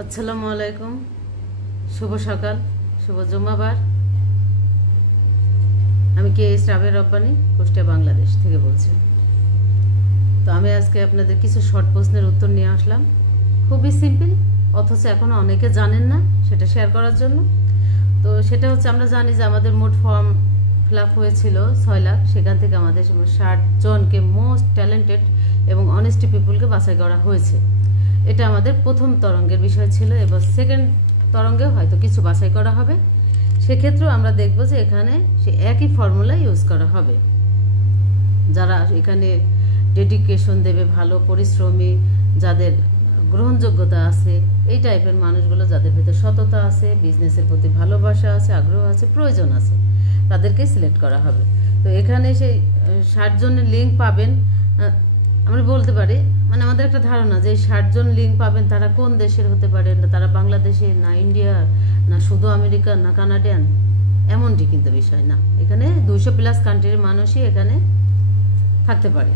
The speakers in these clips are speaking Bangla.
আসসালামু আলাইকুম, শুভ সকাল, শুভ জুম্মাবার। আমি কে.এস. রাবেয়া রব্বানী, কুষ্টিয়া, বাংলাদেশ থেকে বলছি। তো আমি আজকে আপনাদের কিছু শর্ট প্রশ্নের উত্তর নিয়ে আসলাম। খুবই সিম্পল, অথচ এখনো অনেকে জানেন না, সেটা শেয়ার করার জন্য। তো সেটা হচ্ছে, আমরা জানি যে আমাদের মোট ফর্ম ফিল আপ হয়েছিল 6 লাখ। সেখান থেকে আমাদের 60 জনকে মোস্ট ট্যালেন্টেড এবং অনেস্টি পিপুলকে বাছাই করা হয়েছে। এটা আমাদের প্রথম তরঙ্গের বিষয় ছিল। এবার সেকেন্ড তরঙ্গে হয়তো কিছু বাছাই করা হবে। সেক্ষেত্রেও আমরা দেখব যে এখানে সে একই ফর্মুলা ইউজ করা হবে। যারা এখানে ডেডিকেশন দেবে, ভালো পরিশ্রমী, যাদের গ্রহণযোগ্যতা আছে, এই টাইপের মানুষগুলো, যাদের ভেতর সততা আছে, বিজনেসের প্রতি ভালোবাসা আছে, আগ্রহ আছে, প্রয়োজন আছে, তাদেরকে সিলেক্ট করা হবে। তো এখানে সেই 60 জনের লিঙ্ক পাবেন। আমরা বলতে পারি, মানে আমাদের একটা ধারণা যে 60 জন লিঙ্ক পাবেন তারা কোন দেশের হতে পারে, না তারা বাংলাদেশের, না ইন্ডিয়ার, না শুধু আমেরিকার, না কানাডিয়ান, এমনটি কিন্তু বিষয় না। এখানে 200+ কান্ট্রির মানুষই এখানে থাকতে পারে।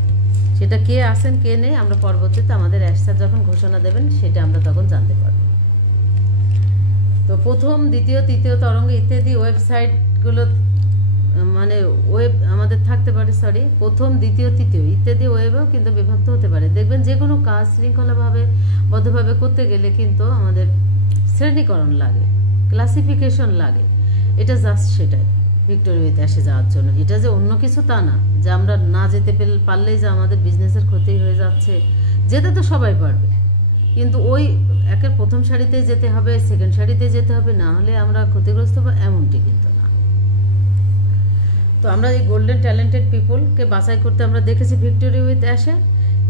সেটা কে আসেন কে নেই আমরা পরবর্তীতে আমাদের স্যার যখন ঘোষণা দেবেন সেটা আমরা তখন জানতে পারব। তো প্রথম, দ্বিতীয়, তৃতীয় তরঙ্গ ইত্যাদি ওয়েবসাইটগুলো, মানে ওয়েব আমাদের থাকতে পারে, প্রথম, দ্বিতীয়, তৃতীয় ইত্যাদি ওয়েবেও কিন্তু বিভক্ত হতে পারে। দেখবেন যে কোনো কাজ শৃঙ্খলাভাবে, বদ্ধভাবে করতে গেলে কিন্তু আমাদের শ্রেণীকরণ লাগে, ক্লাসিফিকেশন লাগে। এটা জাস্ট সেটাই ভিক্টোরি উইথ অ্যাশে যাওয়ার জন্য। এটা যে অন্য কিছু তা না, যে আমরা না যেতে পারলেই যে আমাদের বিজনেসের ক্ষতি হয়ে যাচ্ছে। যেতে তো সবাই পারবে, কিন্তু ওই একের প্রথম সারিতে যেতে হবে, সেকেন্ড সারিতে যেতে হবে, না হলে আমরা ক্ষতিগ্রস্ত হবো, এমনটি কিন্তু না। তো আমরা এই গোল্ডেন ট্যালেন্টেড পিপলকে বাছাই করতে আমরা দেখেছি ভিক্টোরি উইথ অ্যাশে,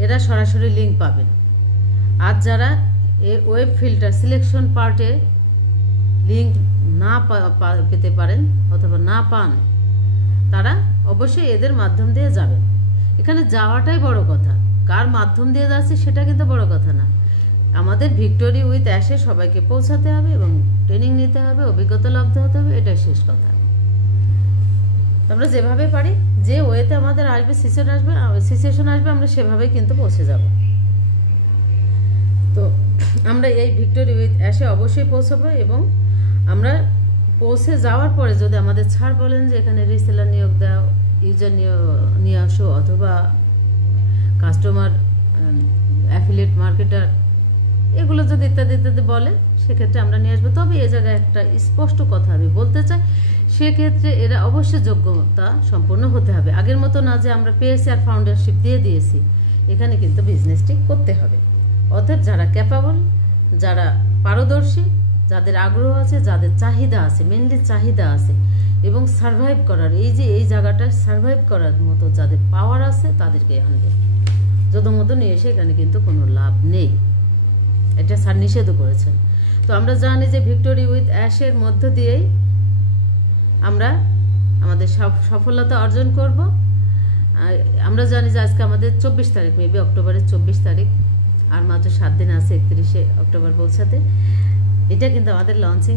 এরা সরাসরি লিঙ্ক পাবেন। আর যারা ওয়েব ফিল্টার সিলেকশন পার্টে লিঙ্ক না পেতে পারেন অথবা না পান, তারা অবশ্যই এদের মাধ্যম দিয়ে যাবেন। এখানে যাওয়াটাই বড় কথা, কার মাধ্যম দিয়ে যাচ্ছে সেটা কিন্তু বড় কথা না। আমাদের ভিক্টোরি উইথ অ্যাশে সবাইকে পৌঁছাতে হবে এবং ট্রেনিং নিতে হবে, অভিজ্ঞতা লাভ হতে হবে, এটাই শেষ কথা। আমরা যেভাবে পারি, যে ওয়েতে আমাদের আসবে, সিচুয়েশন আসবে, আমরা সেভাবেই কিন্তু পৌঁছে যাব। তো আমরা এই ভিক্টোরি উইথ অ্যাশে অবশ্যই পৌঁছাবো, এবং আমরা পৌঁছে যাওয়ার পরে যদি আমাদের ছাড় বলেন যে এখানে রিসেলার নিয়োগ দাও, ইউজার নিয়ে আসো, অথবা কাস্টমার অ্যাফিলিয়েট মার্কেটার, এগুলো যদি ইত্যাদি ইত্যাদি বলে, সেক্ষেত্রে আমরা নিয়ে আসবো। তবে এ জায়গায় একটা স্পষ্ট কথা আমি বলতে চাই, সেক্ষেত্রে এরা অবশ্যই যোগ্যতা সম্পন্ন হতে হবে। আগের মতো না যে আমরা পেয়েছি আর ফাউন্ডারশিপ দিয়ে দিয়েছি। এখানে কিন্তু বিজনেসটি করতে হবে। অর্থাৎ যারা ক্যাপাবল, যারা পারদর্শী, যাদের আগ্রহ আছে, যাদের চাহিদা আছে, মেনলি চাহিদা আছে, এবং সার্ভাইভ করার, এই জায়গাটা সার্ভাইভ করার মতো যাদের পাওয়ার আছে, তাদেরকে আনবে। যত নিয়ে এসে এখানে কিন্তু কোনো লাভ নেই, এটা স্যার নিষেধও করেছেন। তো আমরা জানি যে ভিক্টোরি উইথ অ্যাশের মধ্য দিয়েই আমরা আমাদের সফলতা অর্জন করব। আমরা জানি যে আজকে আমাদের 24 তারিখ, মেবি অক্টোবরের 24 তারিখ, আর মাত্র 7 দিন আছে 31শে অক্টোবর পৌঁছাতে। এটা কিন্তু আমাদের লঞ্চিং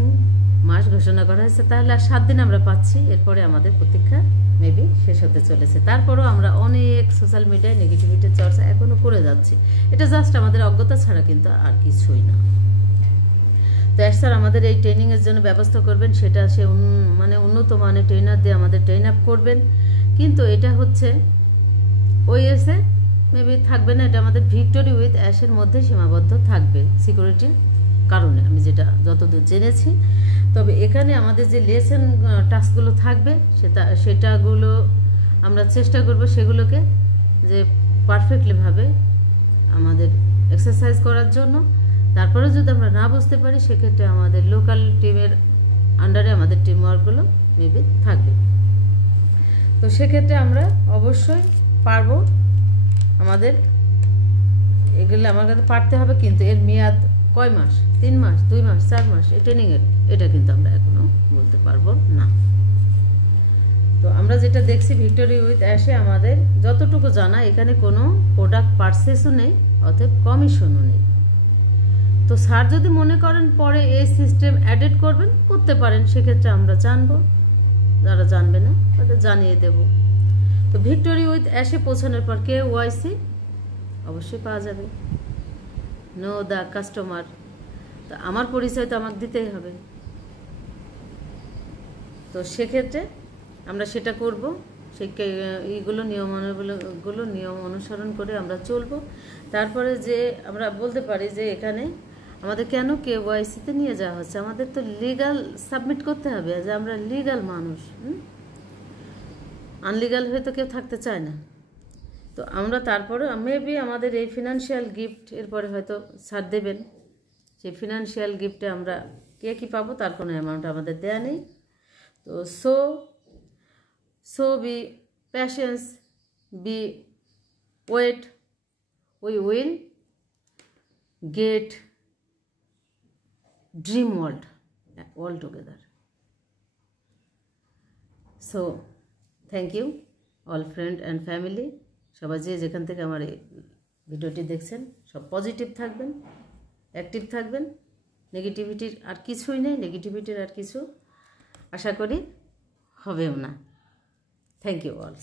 মাস ঘোষণা করা হয়েছে। তাহলে আর 7 দিন আমরা পাচ্ছি, এরপরে আমাদের প্রতীক্ষা মেবি শেষ হতে চলেছে। তারপরও আমরা অনেক সোশ্যাল মিডিয়ায় নেগেটিভিটির চর্চা এখনো করে যাচ্ছি। এটা জাস্ট আমাদের অজ্ঞতা ছাড়া কিন্তু আর কিছুই না। তো স্যার আমাদের এই ট্রেনিংয়ের জন্য ব্যবস্থা করবেন, সেটা সে মানে উন্নত মানের ট্রেনার দিয়ে আমাদের ট্রেন আপ করবেন। কিন্তু এটা হচ্ছে ওএসএ মেবি থাকবে না, এটা আমাদের ভিক্টোরি উইথ অ্যাশের মধ্যে সীমাবদ্ধ থাকবে সিকিউরিটির কারণে, আমি যেটা যতদূর জেনেছি। তবে এখানে আমাদের যে লেসন টাস্কগুলো থাকবে, সেটাগুলো আমরা চেষ্টা করব সেগুলোকে যে পারফেক্টলিভাবে আমাদের এক্সারসাইজ করার জন্য। তারপরে যদি আমরা না বুঝতে পারি, সেক্ষেত্রে আমাদের লোকাল টিমের আন্ডারে আমাদের টিম ওয়ার্কগুলো মেবি থাকবে। তো সেক্ষেত্রে আমরা অবশ্যই পারবো। আমাদের এগুলো আমার কাছে পারতে হবে, কিন্তু এর মেয়াদ কয় মাস, 3 মাস, 2 মাস, 4 মাস এই ট্রেনিংয়ের, এটা কিন্তু আমরা এখনো বলতে পারবো না। তো আমরা যেটা দেখছি ভিক্টোরি উইথ অ্যাশে, আমাদের যতটুকু জানা, এখানে কোনো প্রোডাক্ট পারচেসও নেই, অতএব কমিশনও নেই। তো স্যার যদি মনে করেন পরে এই সিস্টেম অ্যাডেড করতে পারেন, সেক্ষেত্রে আমরা জানবো। যারা জানবে না তাদের জানিয়ে দেব। তো ভিক্টোরি উইথ অ্যাশে পৌঁছানোর পর KYC অবশ্যই পাওয়া যাবে। নো দ্য কাস্টমার তো আমার পরিচয় তো আমাকে দিতেই হবে। তো সেক্ষেত্রে আমরা সেটা করব, সেই এইগুলো নিয়ম অনুসরণ করে আমরা চলব। তারপরে যে আমরা বলতে পারি যে এখানে আমাদের কেন KYC-তে নিয়ে যাওয়া হচ্ছে, আমাদের তো লিগাল সাবমিট করতে হবে যে আমরা লিগাল মানুষ, আনলিগাল হয়ে তো কেউ থাকতে চায় না। তো আমরা তারপরে মেবি আমাদের এই ফিনান্সিয়াল গিফট এরপরে হয়তো ছাড় দেবেন, সেই ফিনান্সিয়াল গিফটে আমরা কে কী পাবো তার কোনো অ্যামাউন্ট আমাদের দেয়া নেই। তো so be patience, be wait, we will get dream world all together. So thank you all friend and family, সবাই যে যেখান থেকে আমার এই ভিডিওটি দেখছেন সব পজিটিভ থাকবেন, অ্যাক্টিভ থাকবেন, নেগেটিভিটির আর কিছুই নেই, নেগেটিভিটির আর কিছু আশা করি হবেও না। Thank you all.